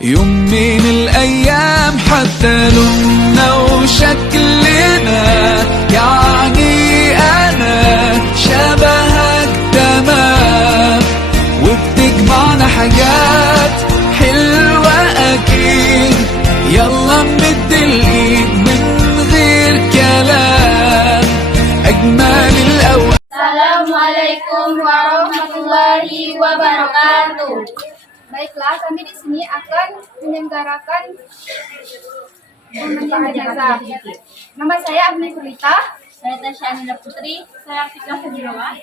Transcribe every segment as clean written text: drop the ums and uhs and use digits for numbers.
يوم من الأيام حتى لوننا وشكلنا، يعني أنا شبهك تمام، وبتجمعنا حاجات حلوة أكيد. يلا نمد الإيد من غير كلام، أجمل الأوقات. Assalamualaikum warahmatullahi wabarakatuh. Baiklah, kami di sini akan menyelenggarakan pemandian jenazah. Nama saya Agni Kulita. Saya Tasya Anila Putri. Saya Fitnah Fadilawa.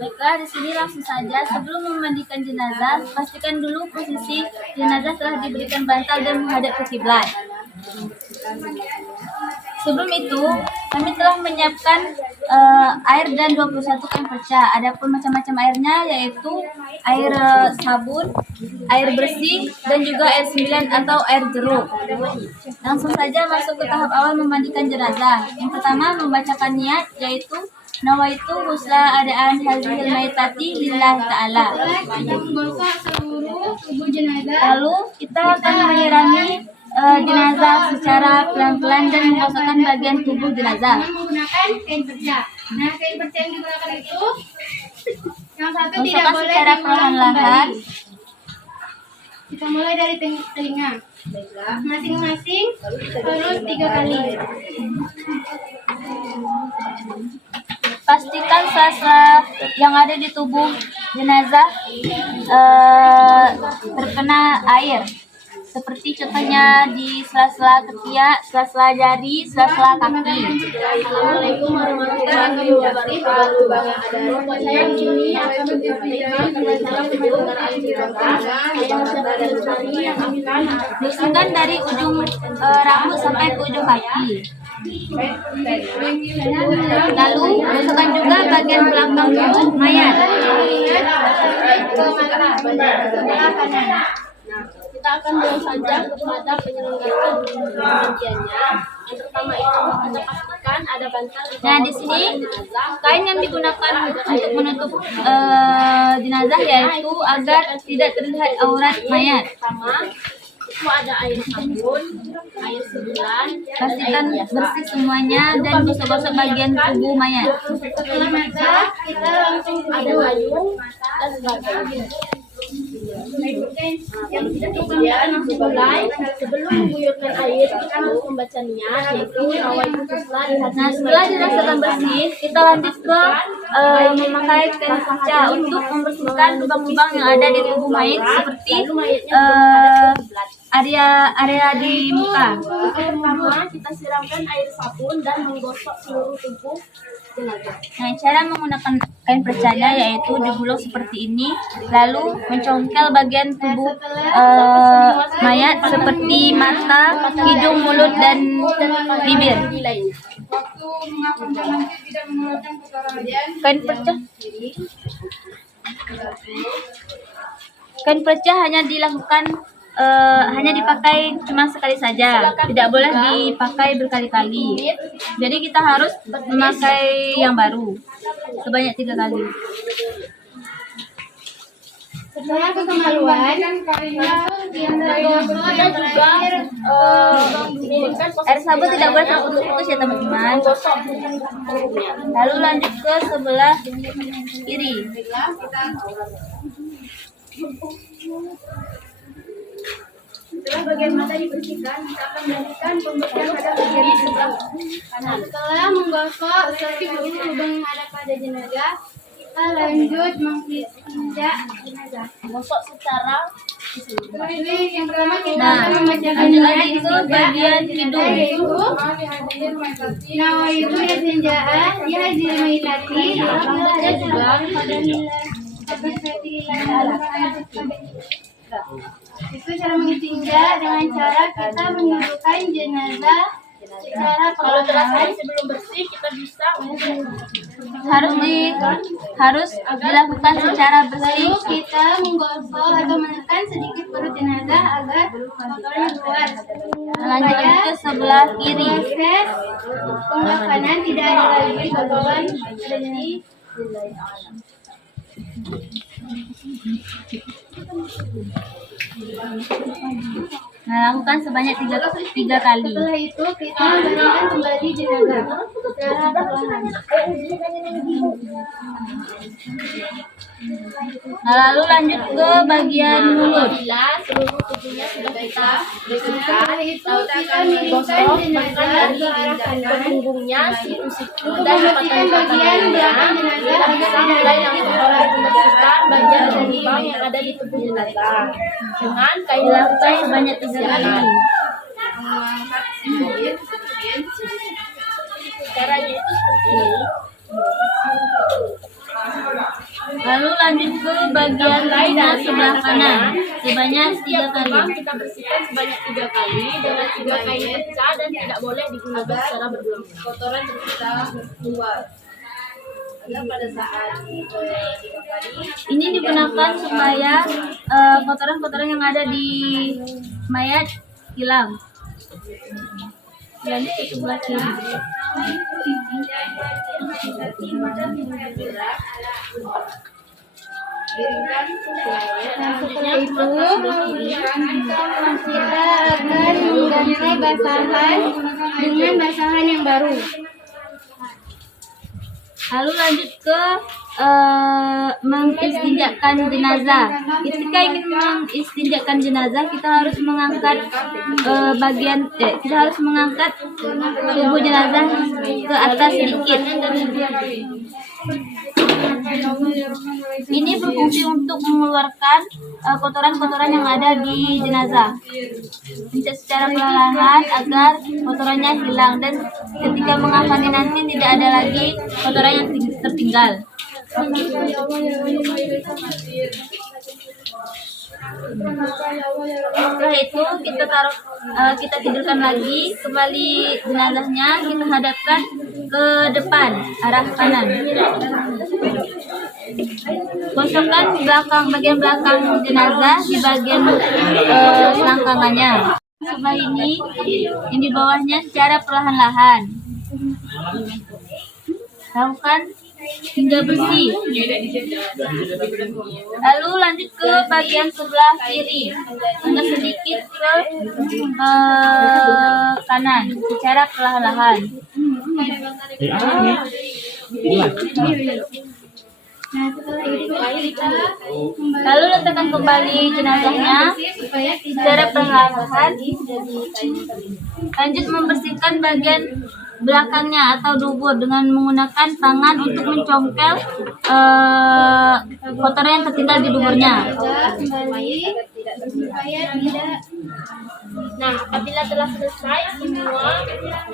Baiklah, di sini langsung saja. Sebelum memandikan jenazah, pastikan dulu posisi jenazah telah diberikan bantal dan menghadap ke kiblat. Sebelum itu, kami telah menyiapkan air dan 21 kain perca. Adapun macam-macam airnya yaitu air sabun, air bersih, dan juga air 9 atau air jeruk. Langsung saja masuk ke tahap awal memandikan jenazah. Yang pertama, membacakan niat yaitu nawaitu husla adaan hadhil maitati lillahi ta'ala. Lalu kita akan menyirami jenazah secara pelan-pelan dan menggosokkan bagian tubuh jenazah Menggunakan kain perca. Nah, kain perca yang digunakan itu yang satu tidak gosokkan boleh secara perlahan-lahan. Kita mulai dari telinga. Masing-masing harus 3 kali. Pastikan sela-sela yang ada di tubuh jenazah terkena air. Seperti contohnya di sela-sela ketiak, sela-sela jari, sela-sela kaki. Assalamualaikum warahmatullahi wabarakatuh. Saya di sini akan menyampaikan masalah penyelenggaraan jenazah yang akan Bersihkan dari ujung rambut sampai ke ujung kaki. Lalu gosokkan juga bagian belakang tubuh mayat. Kita akan mulai saja kepada penyelenggaraan pengajiannya. Yang pertama itu kita pastikan ada bantal. Nah, di sini kain yang digunakan untuk menutup jenazah yaitu agar tidak terlihat aurat mayat. Pertama itu ada air sabun, air 9. Pastikan bersih semuanya dan gosok-gosok bagian tubuh mayat. Setelah mata, kita langsung Ada payung dan sebagainya. yang tidak Kemudian mulai sebelum mengguyurkan air kita harus membaca niat yaitu nawaitu husla Nah, setelah dirasakan bersih, kita lanjut ke memakai kain perca untuk membersihkan lubang-lubang yang ada di tubuh mayat seperti area di muka. Pertama kita siramkan air sabun dan menggosok seluruh tubuh jenazah. Nah, cara menggunakan kain percanya yaitu digulung seperti ini, lalu mencongkel bagian tubuh mayat seperti mata, hidung, mulut, dan bibir. waktu mengapunkan nanti tidak mengeluarkan kotoran. Kain perca hanya dilakukan hanya dipakai cuma sekali saja, tidak boleh dipakai berkali-kali. Jadi kita harus memakai yang baru sebanyak 3 kali. Setelah kekemaluan, yang tergosok dan terakhir Air sabun tidak boleh terputus-putus ya teman-teman. Lalu lanjut ke sebelah kiri. setelah bagian mata dibersihkan, kita akan melakukan pembersihan pada bagian sebelah kanan. Setelah menggosok seluruh lubang yang ada pada jenazah, kita lanjut menginjak jenazah. Gosok secara Jadi yang pertama kita Nah, akan membacakan lanjut niat lagi ke bagian hidung. Nah, itu ya senjaan, ya hasil maitati, rambutnya juga pada nilai itu cara mengistinja dengan cara kita menundukkan jenazah secara kalau perlahan. terasa sebelum bersih kita bisa harus dilakukan secara bersih. Lalu kita menggosok atau menekan sedikit perut jenazah agar kotornya keluar. Lanjut lagi ke sebelah kiri. Proses penggapanan tidak ada lagi kotoran bersih. Nah, lakukan sebanyak tiga kali. Setelah itu kita baringkan kembali jenazah secara perlahan. Nah, lalu lanjut ke bagian mulut. Apabila seluruh tubuhnya sudah kita bersihkan, Setelah itu kita miringkan jenazah ke arah kanan. punggungnya, siku-siku, Untuk dan membersihkan bagian belakang jenazah agar kita tidak mulai ada langsung membersihkan bagian lubang yang ada di tubuh jenazah dengan kain Dilakukan lantai sebanyak 3 kali. Caranya itu seperti ini. Lalu lanjut ke bagian lainnya sebelah kanan sebanyak 3 kali. Lubang kita bersihkan sebanyak 3 kali dengan 3 kain pecah dan tidak boleh digunakan secara berulang-ulang. Kotoran terpisah keluar. Pada saat Ini digunakan supaya kotoran-kotoran yang ada di mayat hilang. Lanjut ke sebelah kiri. Setelah itu kita akan mengganti basahan dengan basahan yang baru. Lalu lanjut ke mengistinjakan jenazah. Ketika ingin mengistinjakan jenazah, kita harus mengangkat kita harus mengangkat tubuh jenazah ke atas sedikit. Ini berfungsi untuk mengeluarkan kotoran-kotoran yang ada di jenazah. Pencet secara perlahan agar kotorannya hilang, dan ketika mengafani nanti tidak ada lagi kotoran yang tertinggal. Setelah itu kita tidurkan lagi kembali jenazahnya, kita hadapkan ke depan arah kanan. Gosokkan bagian belakang jenazah di bagian selangkangannya. Sebelah ini yang di bawahnya secara perlahan-lahan. Lakukan hingga bersih. Lalu lanjut ke bagian sebelah kiri, hingga sedikit ke kanan secara perlahan-lahan. Lalu letakkan kembali jenazahnya secara perlahan. Lanjut membersihkan bagian belakangnya atau dubur dengan menggunakan tangan untuk mencongkel kotoran yang tertinggal di duburnya. Nah, apabila telah selesai semua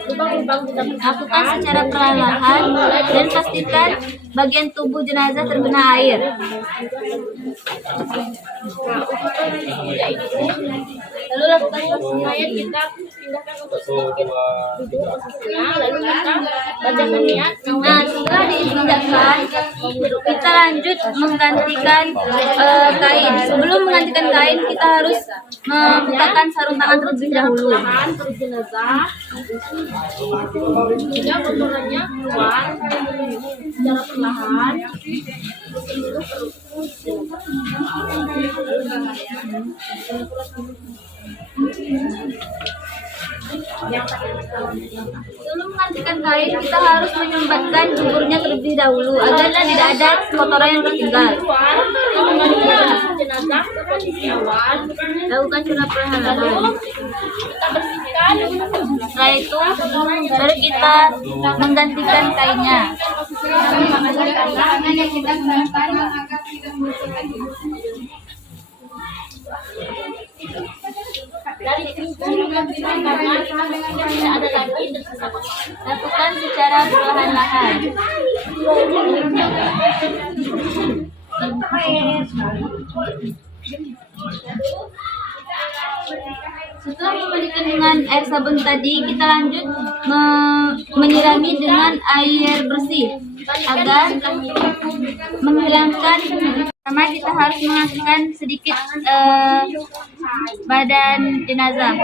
lubang-lubang kita Lakukan secara perlahan dan pastikan bagian tubuh jenazah terkena air. Lalu lakukan supaya kita pindahkan untuk sedikit duduk posisinya, lalu kita bacakan niat. Nah, setelah diistinjakan, kita lanjut menggantikan kain. Sebelum menggantikan kain, kita harus membukakan sarung tangan terlebih dahulu. Tahan perut jenazah hingga kotorannya keluar secara perlahan seluruh Sebelum menggantikan kain, kita harus menyumbatkan duburnya terlebih dahulu agar tidak ada kotoran yang tertinggal. menggantikan jenazah ke posisi awal. Lakukan secara perlahan. Kita bersihkan Setelah itu, baru kita menggantikan kainnya. Tangan yang kita gunakan agar tidak membersihkan dari pinggul menggantikan tangan kita bersihkan tidak ada lagi tersisa kotoran. Lakukan secara perlahan-lahan. Setelah memandikan dengan air sabun tadi, kita lanjut menyirami dengan air bersih agar menghilangkan. Pertama, kita harus mengangkat sedikit badan jenazah.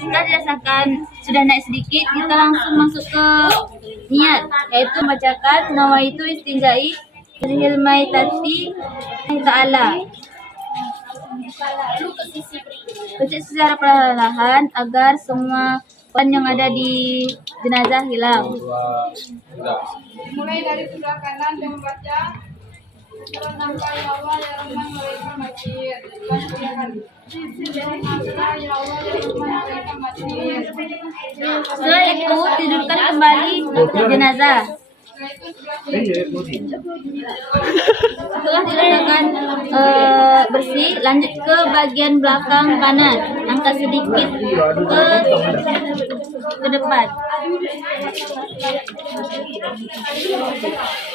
Setelah dirasakan sudah naik sedikit, kita langsung masuk ke niat, yaitu membacakan nawaitu istinjai Hilmai Tati Ta'ala. Lalu ke sisi berikutnya. Kecil secara perlahan agar semua korban yang ada di jenazah hilang. Mulai dari sebelah kanan dan membaca Nangka ya Allah ya Rahman wa Rahim Majid. Bismillahirrahmanirrahim ya Allah ya Rahman wa Rahim Majid. Setelah itu tidurkan kembali jenazah. Setelah diletakkan bersih, lanjut ke bagian belakang kanan, angkat sedikit ke depan.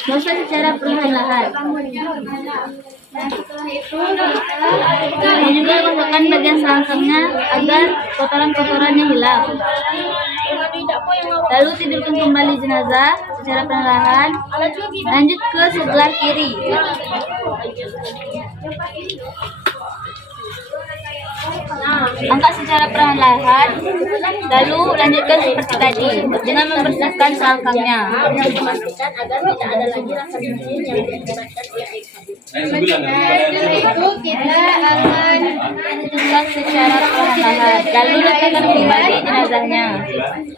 Gosok secara perlahan-lahan. Dan juga gosokkan bagian selangkangnya agar kotoran-kotorannya hilang. Lalu tidurkan kembali jenazah secara perlahan. Lanjut ke sebelah kiri. Angkat secara perlahan, lalu lanjutkan seperti tadi dengan membersihkan selangkangnya. Memastikan agar tidak ada lagi rasa dingin yang menyebabkan penyakit habis. Setelah itu kita akan Lanjutkan secara perlahan, lalu letakkan kembali jenazahnya.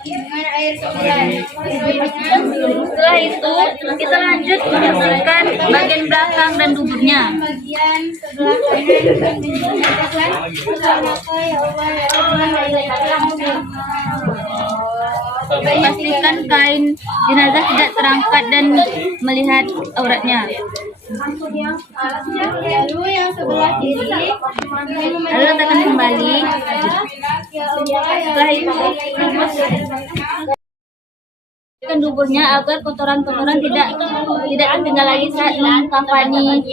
dengan air sembilan. Setelah itu kita lanjut membersihkan bagian belakang dan duburnya. Bagian sebelah kanan dan menjelaskan Nangka ya Allah ya Rahman wa Rahim. Pastikan kain jenazah tidak terangkat dan melihat auratnya. Lalu yang sebelah kiri Lalu letakkan kembali. ya Allah ya Setelah itu bersihkan duburnya agar kotoran-kotoran tidak tertinggal lagi saat mengkafani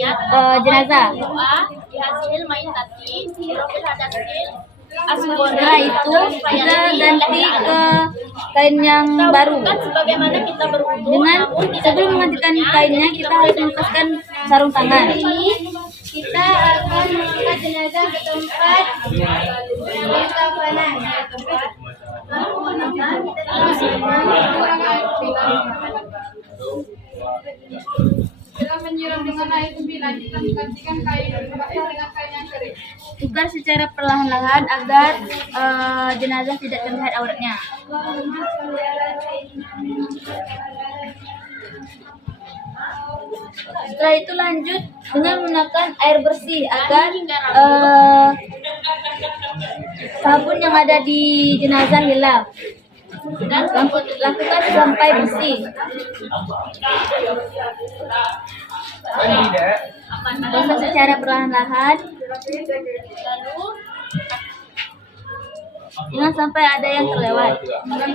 jenazah. Doa dihasil main tati, profil hadasil, Setelah itu kita ganti ke kain yang baru. sebagaimana kita berwudu. Dengan sebelum menggantikan kainnya kita harus melepaskan sarung tangan. kita akan mengangkat jenazah ke tempat kafanan. Kita menyiram dengan air sembilan, kita gantikan kain basah dengan kain yang kering. Tukar secara perlahan-lahan agar jenazah tidak terlihat auratnya. Setelah itu lanjut dengan menggunakan air bersih agar sabun yang ada di jenazah hilang. Dan lakukan sampai bersih. Gosok secara perlahan-lahan. Jangan sampai ada yang terlewat. Lepas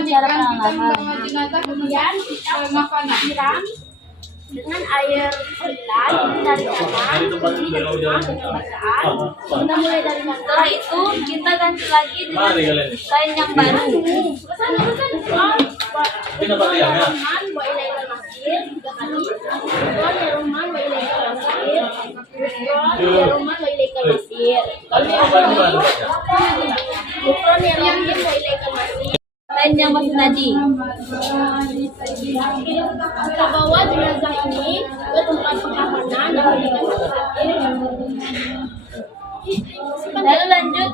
secara perlahan-lahan. Jenazah kemudian kita siram dengan air sembilan dari kanan kiri dan tengah dengan bacaan. Kita mulai dari mana? Setelah itu kita ganti lagi dengan kain yang baru. Rahman wa ilaikal masir, tiga kali. Ridwan ya Rahman wa ilaikal masir. Ridwan ya Rahman wa ilaikal masir. Ridwan ya Rahim wa ilaikal masir. Kain yang masih tadi. Kita bawa jenazah ini ke tempat pemakaman yang memberikan Lalu lanjut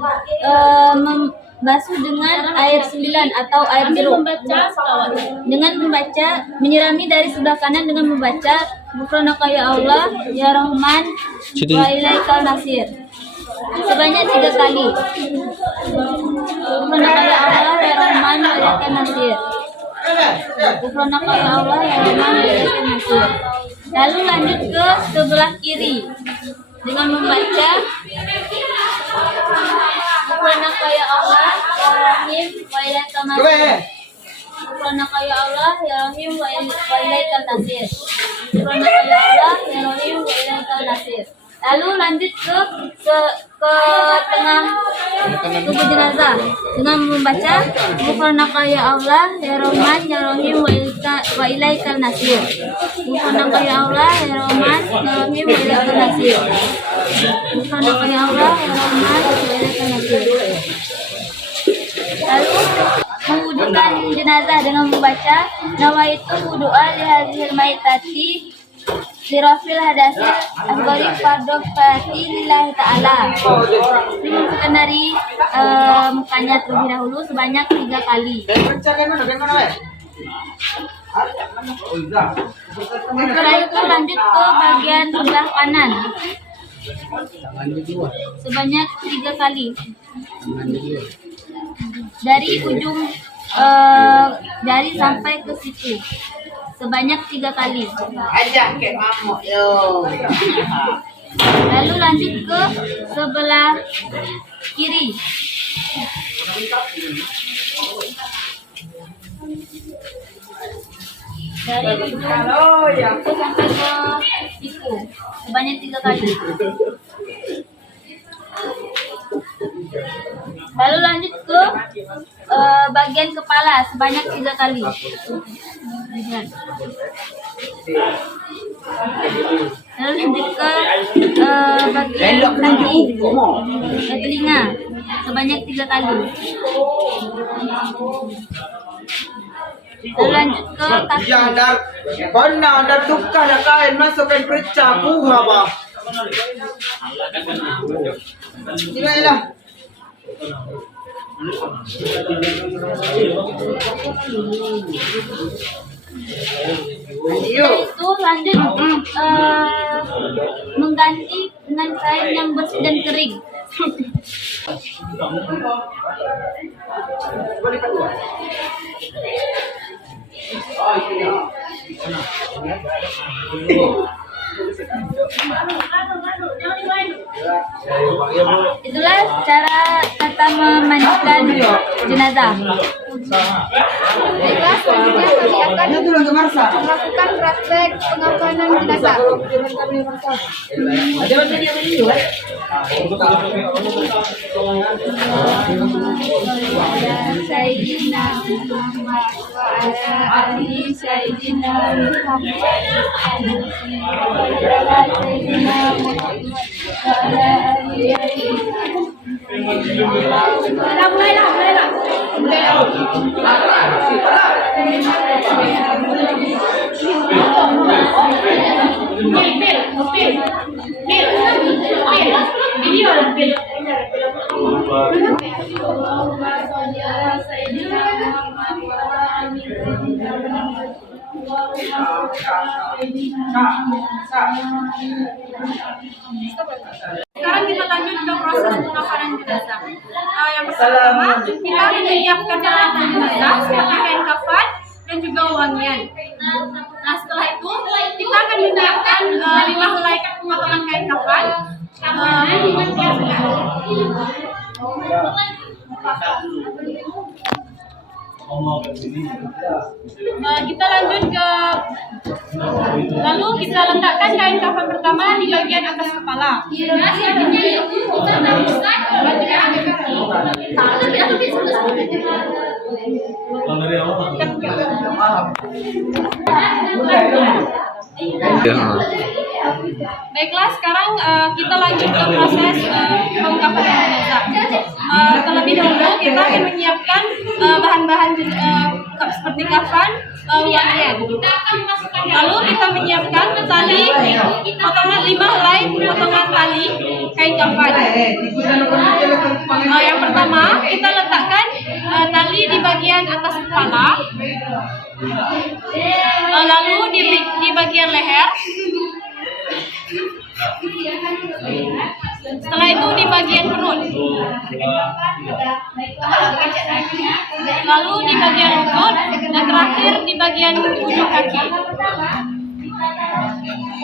membasuh dengan air 9 atau air jeruk. membaca selawat. Dengan membaca, menyirami dari sebelah kanan dengan membaca Ghufranaka ya Allah, ya Rahman, wa ilaikal nasir. Sebanyak 3 kali. Ghufranaka ya Allah, ya Rahman, wa ilaikal nasir. Ghufranaka ya Allah, ya Rahman, wa ilaikal nasir. Lalu lanjut ke sebelah kiri dengan membaca Ghufranaka ya Allah, ya Rahim, wa ilaikal nasir. Ghufranaka ya Allah, ya Rahim, wa ilaikal nasir. Ghufranaka ya Allah, ya Rahim, wa ilaikal nasir. Lalu lanjut ke tengah tubuh jenazah dengan membaca Ghufranaka ya Allah, ya Rahman, ya Rahim, wa ilaikal nasir. Ghufranaka ya Allah, ya Rahman, ya Rahim, wa ilaikal nasir. Ghufranaka ya Allah, ya Rahman, wa ilaikal nasir. Lalu mewudu memandikan jenazah dengan membaca nawaitu doa lihadhil maitati lirafil hadasil asgari fardhu fati lillahi ta'ala. Dimasukkan dari mukanya terlebih dahulu sebanyak 3 kali. Setelah itu lanjut ke bagian sebelah kanan sebanyak 3 kali dari ujung jari sampai ke siku sebanyak 3 kali. Lalu lanjut ke sebelah kiri dari ujung sampai ke siku sebanyak 3 kali. Lalu lanjut ke bagian kepala sebanyak 3 kali. Lalu lanjut ke bagian kaki, ke telinga sebanyak 3 kali. Lalu lanjut ke kaki. Anda tukar kain masukkan perca buah bah. Inilah. Itu lanjut mengganti dengan kain yang bersih dan kering. Itulah cara tata memandikan jenazah. Baiklah, selanjutnya kami akan melakukan praktek pengafanan jenazah. Sayyidina Muhammad wa ala ali Sayyidina Muhammad wa ala Sayyidina Muhammad wa ala ali Sekarang kita lanjut ke proses pengafanan jenazah. Yang pertama, kita menyiapkan peralatan jenazah seperti kain kafan dan juga wangian. Nah, setelah itu kita akan menyiapkan 5 helai potongan kain kafan. Kita lanjut ke lalu kita letakkan kain kafan pertama di bagian atas kepala. Baiklah, sekarang kita lanjut ke proses pengkafanan jenazah. Terlebih dahulu kita akan menyiapkan bahan-bahan seperti kafan, wangian. Lalu kita menyiapkan tali potongan 5 helai potongan tali kain kafan. Yang pertama kita letakkan tali di bagian atas kepala, lalu di bagian leher. Setelah itu di bagian perut, lalu di bagian lutut, dan terakhir di bagian ujung kaki.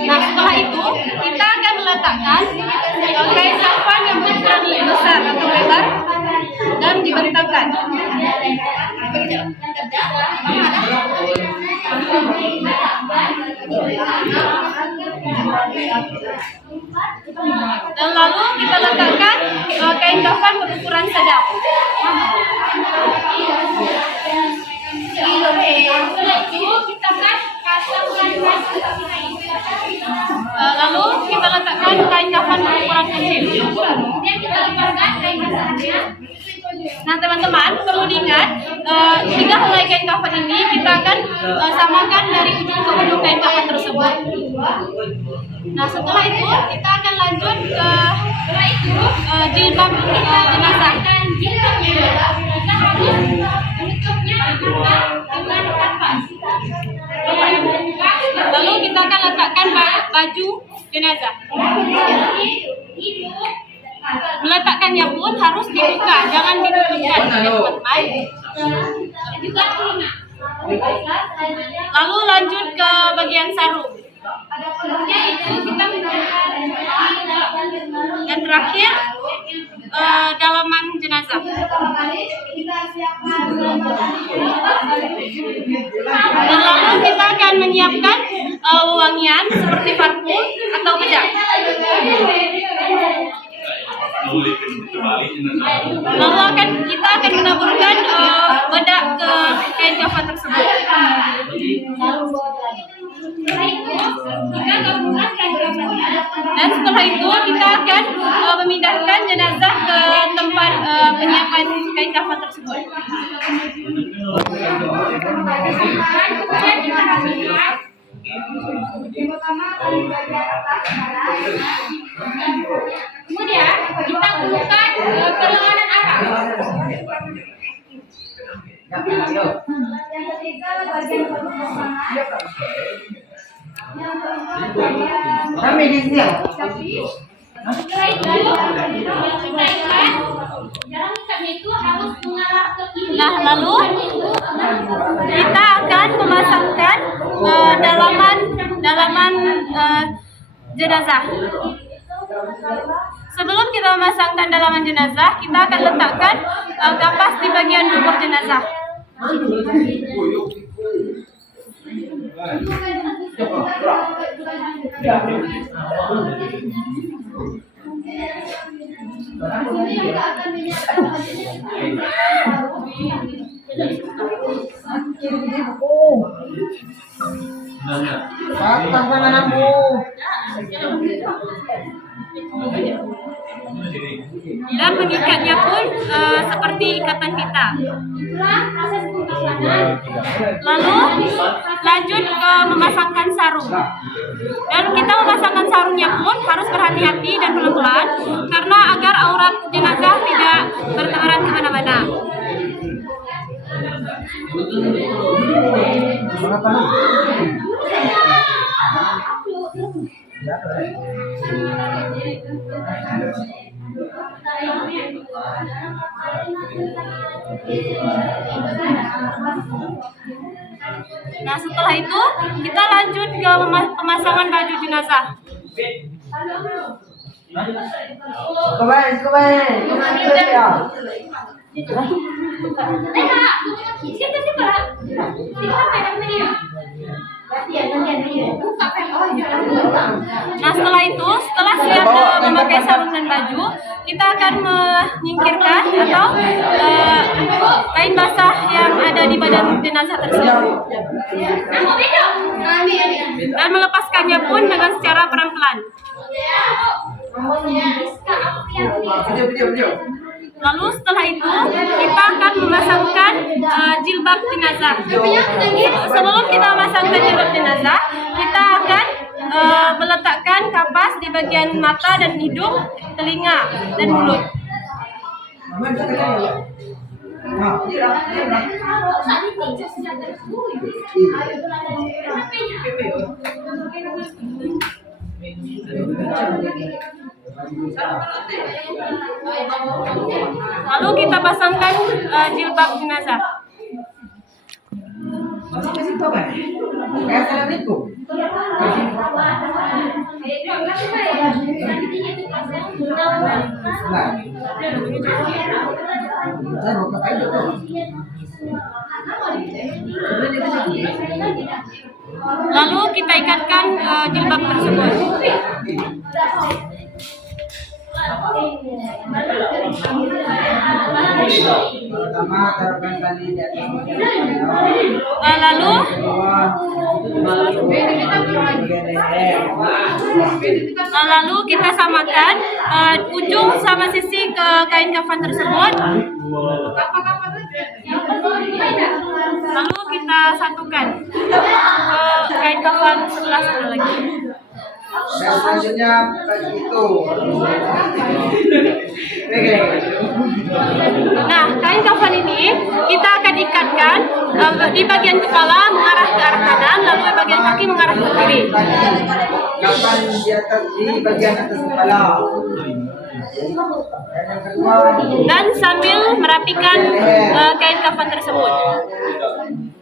Nah, setelah itu kita akan meletakkan kain kafan yang berukuran besar atau lebar dan dibentangkan. Dan lalu kita letakkan kain kafan berukuran sedang. Lalu kita letakkan kain kafan berukuran kecil. Kemudian kita lepaskan kain kafan. Nah, teman-teman perlu diingat tiga helai kain kafan ini kita akan samakan dari ujung ke ujung kain kafan tersebut. Nah, setelah itu kita akan lanjut ke jilbab jenazah. Kita harus menutupnya dengan kanvas. Lalu kita akan letakkan baju jenazah. Meletakkannya pun harus dibuka, jangan ditutupkan, teman-teman. Lalu lanjut ke bagian sarung. Yang terakhir dalaman jenazah. Dan lalu kita akan menyiapkan wangian seperti parfum atau bedak. Lalu kita akan menaburkan bedak ke kain kafan tersebut. Dan setelah itu kita akan memindahkan jenazah ke tempat penyiapan kain kafan tersebut. Kemudian kita gunakan perlawanan arah. Yang ketiga bagian perlawanan. Yang keempat bagian setelah itu kita ikat. Jalan ikatnya itu harus mengarah ke kiri. Nah, lalu kita akan memasangkan dalaman jenazah. Sebelum kita memasangkan dalaman jenazah, kita akan letakkan kapas di bagian dubur jenazah. Patah tangan aku. Dan mengikatnya pun seperti ikatan kita. Lalu lanjut ke memasangkan sarung. Dan kita memasangkan sarungnya pun harus berhati-hati dan pelan-pelan karena agar aurat jenazah tidak bertebaran kemana-mana. Nah, setelah itu kita lanjut ke pemasangan baju jenazah. Nah, setelah itu, setelah siap memakai sarung dan baju, kita akan menyingkirkan atau kain basah yang ada di badan jenazah tersebut dan melepaskannya pun dengan secara pelan-pelan. Lalu setelah itu kita akan memasangkan jilbab jenazah. Sebelum kita memasangkan jilbab jenazah, kita akan meletakkan kapas di bagian mata dan hidung, telinga dan mulut. Lalu kita pasangkan jilbab jenazah. Lalu kita ikatkan jilbab tersebut. Lalu kita samakan ujung sama sisi ke kain kafan tersebut. Lalu kita satukan ke kain kafan sebelah sana lagi. Dan selanjutnya bagi itu. Oke. Nah, kain kafan ini kita akan ikatkan di bagian kepala mengarah ke arah kanan, lalu bagian kaki mengarah ke kiri. Kapan di atas di bagian atas kepala. Dan yang kedua. Dan sambil merapikan kain kafan tersebut.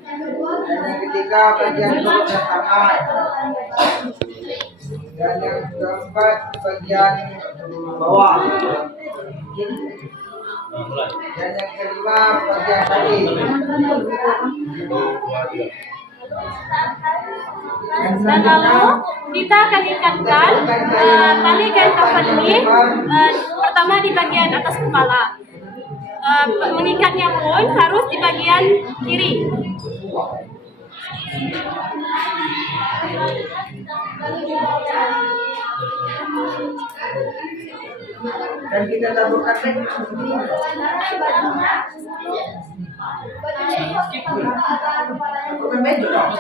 Dan yang ketiga bagian perut dan tangan. Dan yang keempat bagian bawah. Dan yang kelima bagian kaki. Dan lalu kita akan ikatkan tali kain kafan ini pertama di bagian atas kepala. Mengikatnya pun harus di bagian kiri. Dan kita taburkan bukan baju dong.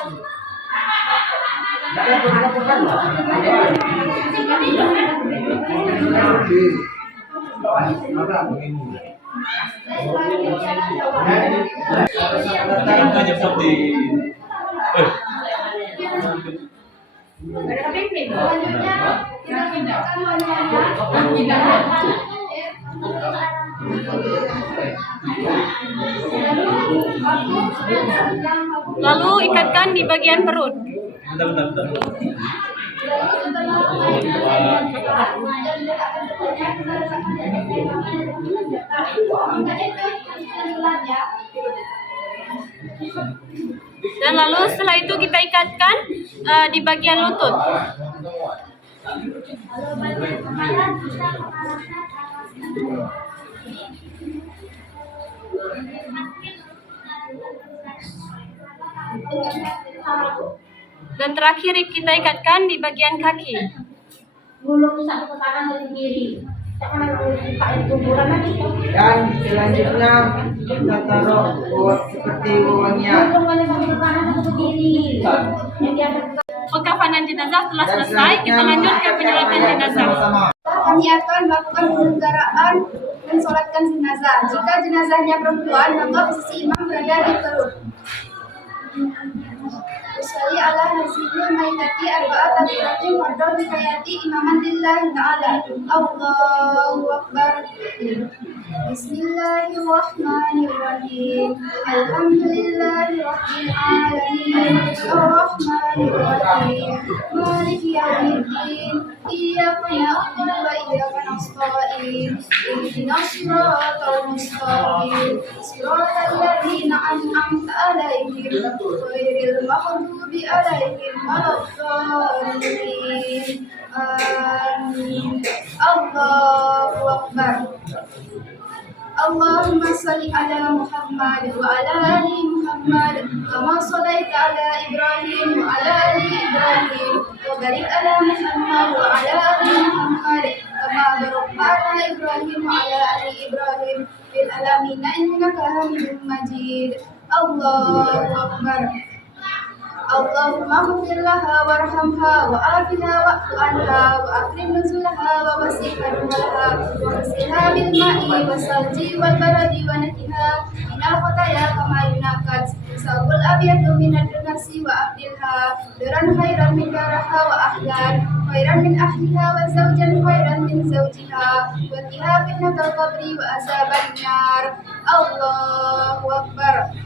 Lalu ikatkan di bagian perut. Dan lalu setelah itu kita ikatkan di bagian lutut. Dan terakhir kita ikatkan di bagian kaki. Gulung satu ke kanan dan ke kiri. Jangan buka kuburan lagi. Dan selanjutnya kita taruh buat seperti wangian. Gulung satu ke kanan satu ke kiri. Yang di atas. Pengkafanan jenazah telah selesai, kita lanjut ke penyolatan jenazah. Kami akan melakukan penyelenggaraan mensolatkan jenazah. Jika jenazahnya perempuan, maka posisi imam berada di perut. Usolli ala hazil maitati arba'at takbiratin fardhu bi hayati imaman lillahi ta'ala. Allahu akbar. Bismillahirrahmanirrahim. Alhamdulillahi rabbil alamin. Arrahmanir rahim. Maliki yaumiddin. Iyyaka na'budu wa iyyaka nasta'in. Ihdinas siratal mustaqim. Siratal ladzina an'amta 'alaihim ghairil maghdubi 'alaihim waladdallin. Amin. Allahu akbar. Allahumma salli ala Muhammad wa ala ali Muhammad kama shallaita ala Ibrahim wa ala ali Ibrahim wa barik ala Muhammad wa ala ali Muhammad kama barakta ala Ibrahim wa ala ali Ibrahim fil alamin innaka Hamidum Majid. Allahu akbar. Allahumma ighfir laha warhamha wa afiha wa'fu anha wa akrim nuzulaha wa wasi' madkhalaha wa ghsilha bil ma'i wa salji wal baradi wa nakiha minal khataya kama yunaqat sawul abyadu minad dunasi wa abdilha duran khairan min daraha wa ahlan khairan min ahliha wa zawjan khairan min zawjiha wa qiha fitnatal qabri wa azaban nar. Allahu akbar.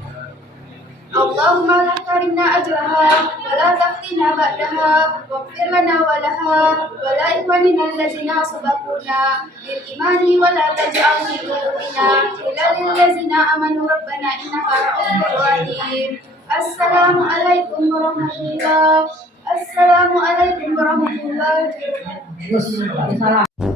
Allahumma la tahrimna ajraha wa la taftina ba'daha waghfir lana wa laha wa la ikhwanina allazina sabaquna bil imani wa la taj'al fi qulubina ghillan lil ladzina amanu rabbana innaka ra'ufur rahim. Assalamu alaikum warahmatullahi wabarakatuh. Assalamu alaikum warahmatullahi wabarakatuh.